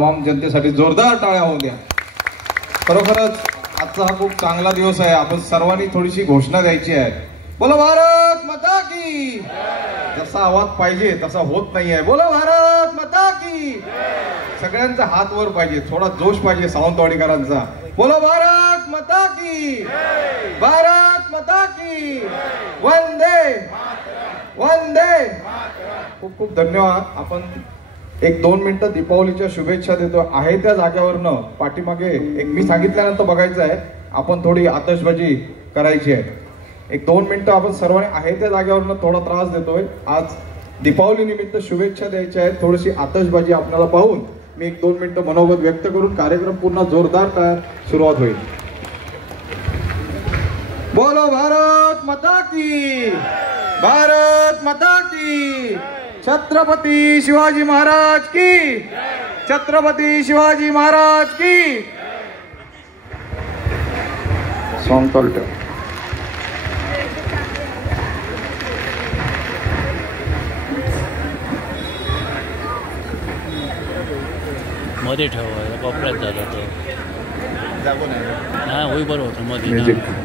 तमाम जनतेसाठी जोरदार टाळ्या होऊ द्या। खरोखरच आजचा हा खूप चांगला दिवस आहे। आपण सर्वांनी थोडीशी घोषणा द्यायची आहे। बोलो भारत माता की, जसा आवाज पाहिजे तसा होत नाहीये। बोलो भारत माता की, सगळ्यांचा हात वर पाहिजे, थोडा जोश पाहिजे सावंतवाडीकरांचा। बोलो भारत माता की, भारत माता की, वंदे वंदे। खूप खूप धन्यवाद। आपण 1-2 मिनिटं दीपावलीच्या शुभेच्छा देतो। आहे त्या जागेवरनं पाठीमागे एक मी सांगितल्यानंतर बघायचं आहे, आपण थोडी आतषबाजी करायची आहे। 1-2 मिनिटं आपण सर्वांनी आहे त्या जागेवरनं थोडा त्रास देतोय। आज दीपावली निमित्त शुभेच्छा द्यायच्या आहेत, थोडीशी आतषबाजी आपल्याला पाहून मी 1-2 मिनिटं मनोगत व्यक्त करून कार्यक्रम पुन्हा जोरदार सुरुवात होईल। बोलो भारत माता की, भारत माता की, छत्रपती शिवाजी महाराज की, छत्रपती शिवाजी महाराज की। सॉन्ग चालतं मध्ये ठेवा, कोपऱ्यात झाला तो जागो नाही। हा होई बरोबर होतं मध्ये।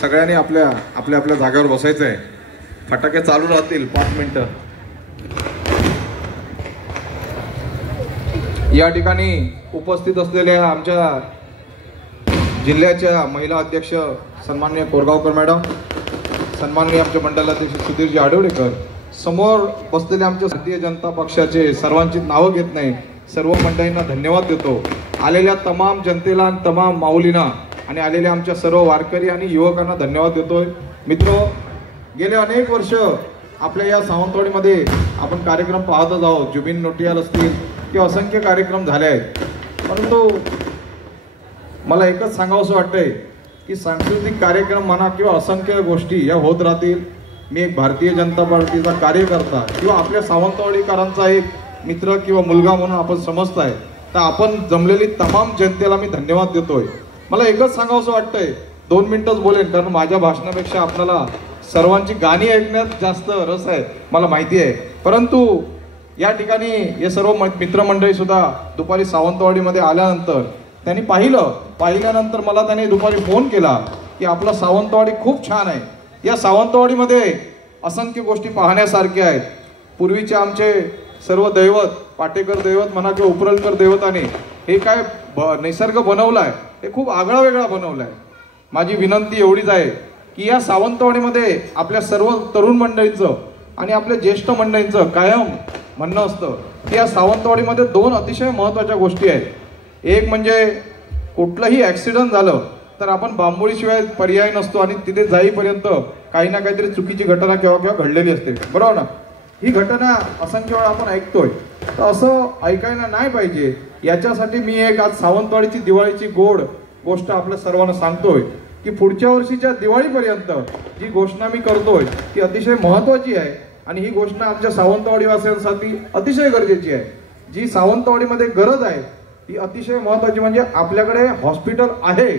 सगळ्यांनी आपल्या आपल्या आपल्या जागेवर बसायचं आहे। फटाके चालू राहतील 5 मिनिटं। या ठिकाणी उपस्थित असलेल्या आमच्या जिल्ह्याच्या महिला अध्यक्ष सन्माननीय कोरगावकर मॅडम, सन्माननीय आमचे मंडलाध्यक्ष सुधीरजी आडवडेकर, समोर बसलेले आमचे भारतीय जनता पक्षाचे सर्वांची नावं घेत नाही, सर्व मंडळींना धन्यवाद देतो। आलेल्या तमाम जनतेला आणि तमाम माऊलींना आणि आलेल्या आमच्या सर्व वारकरी आणि युवकांना धन्यवाद देतोय। मित्र, गेले अनेक वर्ष आपल्या या सावंतवाडीमध्ये आपण कार्यक्रम पाहतच आहोत। जुबिन नोटियाल असतील किंवा असंख्य कार्यक्रम झाले आहेत, परंतु मला एकच सांगावंसं वाटतंय की सांस्कृतिक कार्यक्रम म्हणा किंवा असंख्य गोष्टी या होत राहतील। मी एक भारतीय जनता पार्टीचा कार्यकर्ता किंवा आपल्या सावंतवाडीकरांचा एक मित्र किंवा मुलगा म्हणून आपण समजताय, तर आपण जमलेली तमाम जनतेला मी धन्यवाद देतोय। मला एकच सांगावंसं वाटतंय, 2 मिनिटच बोलेन, कारण माझ्या भाषणापेक्षा आपल्याला सर्वांची गाणी ऐकण्यात जास्त रस आहे मला माहिती आहे। परंतु या ठिकाणी हे सर्व मित्रमंडळी सुद्धा दुपारी सावंतवाडीमध्ये आल्यानंतर त्यांनी पाहिल्यानंतर मला त्यांनी दुपारी फोन केला की आपला सावंतवाडी खूप छान आहे। या सावंतवाडीमध्ये असंख्य गोष्टी पाहण्यासारख्या आहेत। पूर्वीचे आमचे सर्व दैवत, पाटेकर दैवत म्हणा किंवा उपरलकर दैवताने हे काय निसर्ग बनवलाय हे खूप आगळा वेगळा बनवलाय। माझी विनंती एवढीच आहे की या सावंतवाडीमध्ये आपल्या सर्व तरुण मंडळींचं आणि आपल्या ज्येष्ठ मंडळींचं कायम म्हणणं असतं की या सावंतवाडीमध्ये 2 अतिशय महत्त्वाच्या गोष्टी आहेत। एक म्हणजे कुठलंही ॲक्सिडेंट झालं तर आपण बांबोळीशिवाय पर्याय नसतो आणि तिथे जाईपर्यंत काही ना काहीतरी चुकीची घटना केव्हा घडलेली असते, बरोबर ना? ही घटना असंख्य वेळा आपण ऐकतोय, तर असं ऐकायला नाही पाहिजे। याच्यासाठी मी एक आज सावंतवाडीची दिवाळीची गोड गोष्ट आपल्या सर्वांना सांगतोय की पुढच्या वर्षीच्या दिवाळीपर्यंत जी घोषणा मी करतोय ती अतिशय महत्त्वाची आहे आणि ही घोषणा आमच्या सावंतवाडीवासियांसाठी अतिशय गरजेची आहे। जी सावंतवाडीमध्ये गरज आहे ती अतिशय महत्त्वाची म्हणजे आपल्याकडे हॉस्पिटल आहे,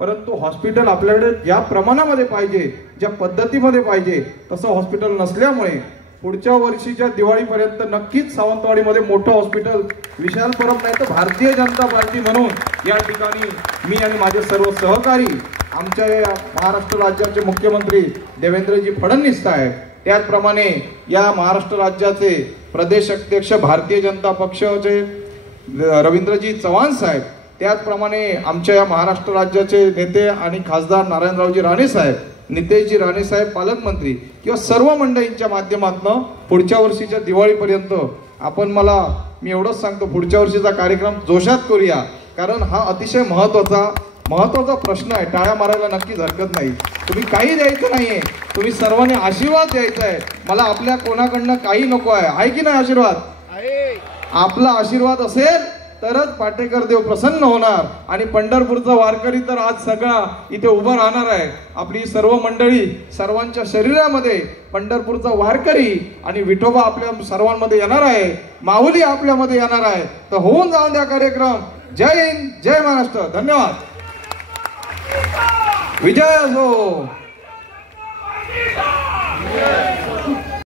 परंतु हॉस्पिटल आपल्याकडे ज्या प्रमाणामध्ये पाहिजे, ज्या पद्धतीमध्ये पाहिजे तसं हॉस्पिटल नसल्यामुळे पुढच्या वर्षीच्या दिवाळीपर्यंत नक्कीच सावंतवाडीमध्ये मोठं हॉस्पिटल विशाल परब नाही तर भारतीय जनता पार्टी म्हणून या ठिकाणी मी आणि माझे सर्व सहकारी, आमच्या महाराष्ट्र राज्याचे मुख्यमंत्री देवेंद्रजी फडणवीस साहेब, त्याचप्रमाणे या महाराष्ट्र राज्याचे प्रदेश अध्यक्ष भारतीय जनता पक्षाचे रवींद्रजी चव्हाण साहेब, त्याचप्रमाणे आमच्या या महाराष्ट्र राज्याचे नेते आणि खासदार नारायणरावजी राणे साहेब, नितेशजी राणे साहेब पालकमंत्री किंवा सर्व मंडळींच्या माध्यमातून पुढच्या वर्षीच्या दिवाळीपर्यंत मी एवढंच सांगतो, पुढच्या वर्षीचा कार्यक्रम जोशात करूया, कारण हा अतिशय महत्त्वाचा प्रश्न आहे। टाळ्या मारायला नक्कीच हरकत नाही, तुम्ही काही द्यायचं नाहीये, तुम्ही सर्वांनी आशीर्वाद द्यायचा आहे। मला आपल्या कोणाकडनं काही नको आहे की नाही? आशीर्वाद आपला आशीर्वाद असेल तरच पाटेकर देव प्रसन्न होणार आणि पंढरपूरचा वारकरी तर आज सगळा इथे उभा राहणार आहे. आपली सर्व मंडळी सर्वांच्या शरीरामध्ये पंढरपूरचा वारकरी आणि विठोबा आपल्या सर्वांमध्ये येणार आहे, माऊली आपल्यामध्ये येणार आहे. तर होऊन जाऊन द्या कार्यक्रम. जय हिंद, जय महाराष्ट्र. धन्यवाद. विजय असो.